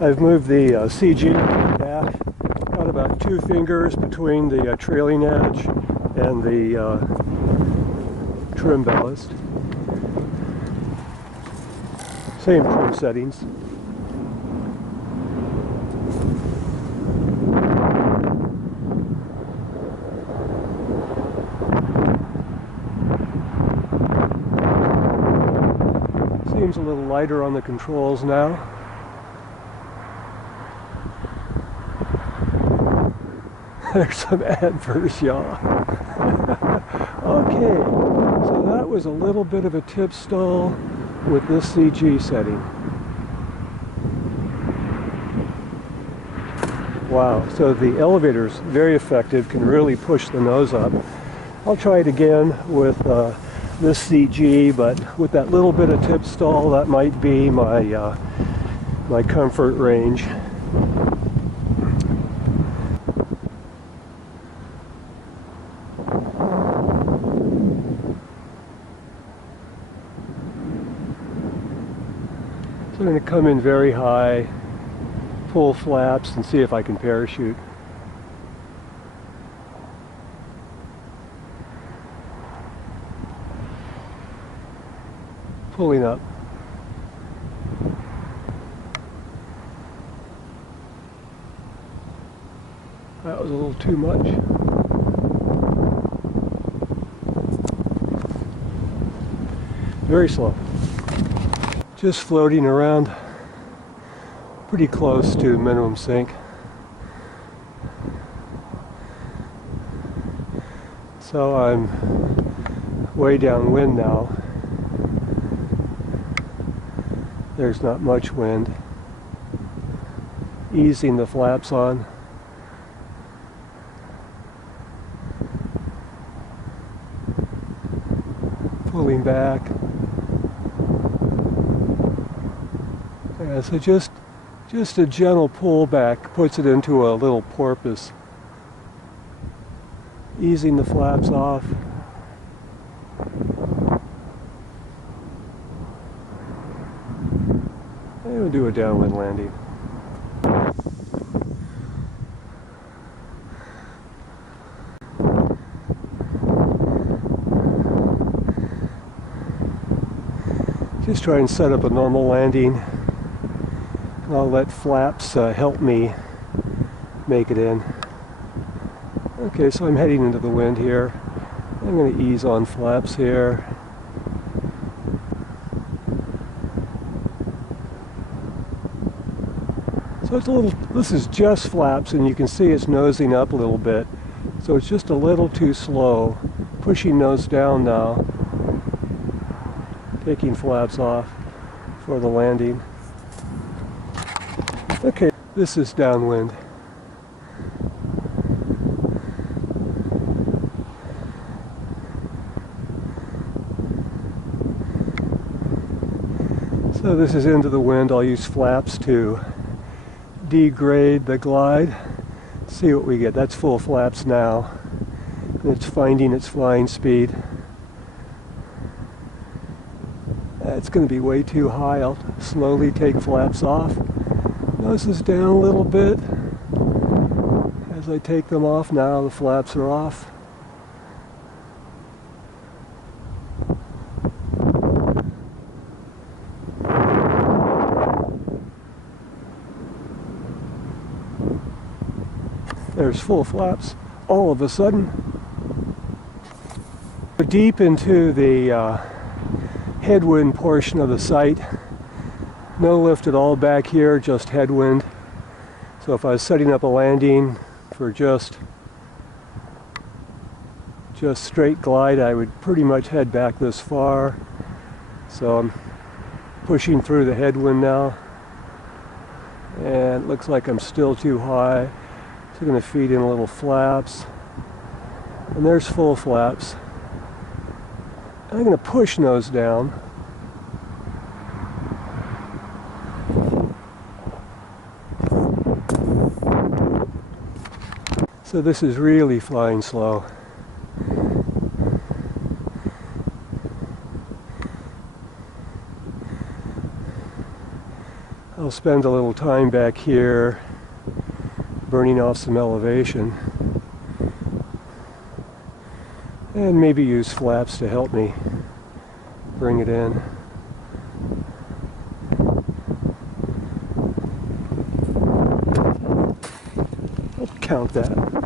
I've moved the CG dash, got about 2 fingers between the trailing edge and the trim ballast. Same trim settings. Seems a little lighter on the controls now. There's some adverse yaw. Okay, so that was a little bit of a tip stall with this CG setting. Wow, so the elevator's very effective, can really push the nose up. I'll try it again with this CG, but with that little bit of tip stall, that might be my, my comfort range. So I'm going to come in very high, pull flaps, and see if I can parachute. Pulling up. That was a little too much. Very slow. Just floating around pretty close to minimum sink. So I'm way downwind now. There's not much wind. Easing the flaps on. Pulling back. Yeah, so just a gentle pull back puts it into a little porpoise. Easing the flaps off. And we'll do a downwind landing. Just try and set up a normal landing. I'll let flaps help me make it in. Okay, so I'm heading into the wind here. I'm going to ease on flaps here. So it's a little, this is just flaps, and you can see it's nosing up a little bit. So it's just a little too slow. Pushing nose down now. Taking flaps off for the landing. Okay, this is downwind. So this is into the wind. I'll use flaps to degrade the glide. See what we get. That's full flaps now. And it's finding its flying speed. It's going to be way too high. I'll slowly take flaps off. Nose is down a little bit. As I take them off now, the flaps are off. There's full flaps all of a sudden. Deep into the headwind portion of the site. No lift at all back here, just headwind. So if I was setting up a landing for just straight glide, I would pretty much head back this far. So I'm pushing through the headwind now. And it looks like I'm still too high. So I'm going to feed in a little flaps. And there's full flaps. I'm going to push nose down. So this is really flying slow. I'll spend a little time back here burning off some elevation and maybe use flaps to help me bring it in. I'll count that.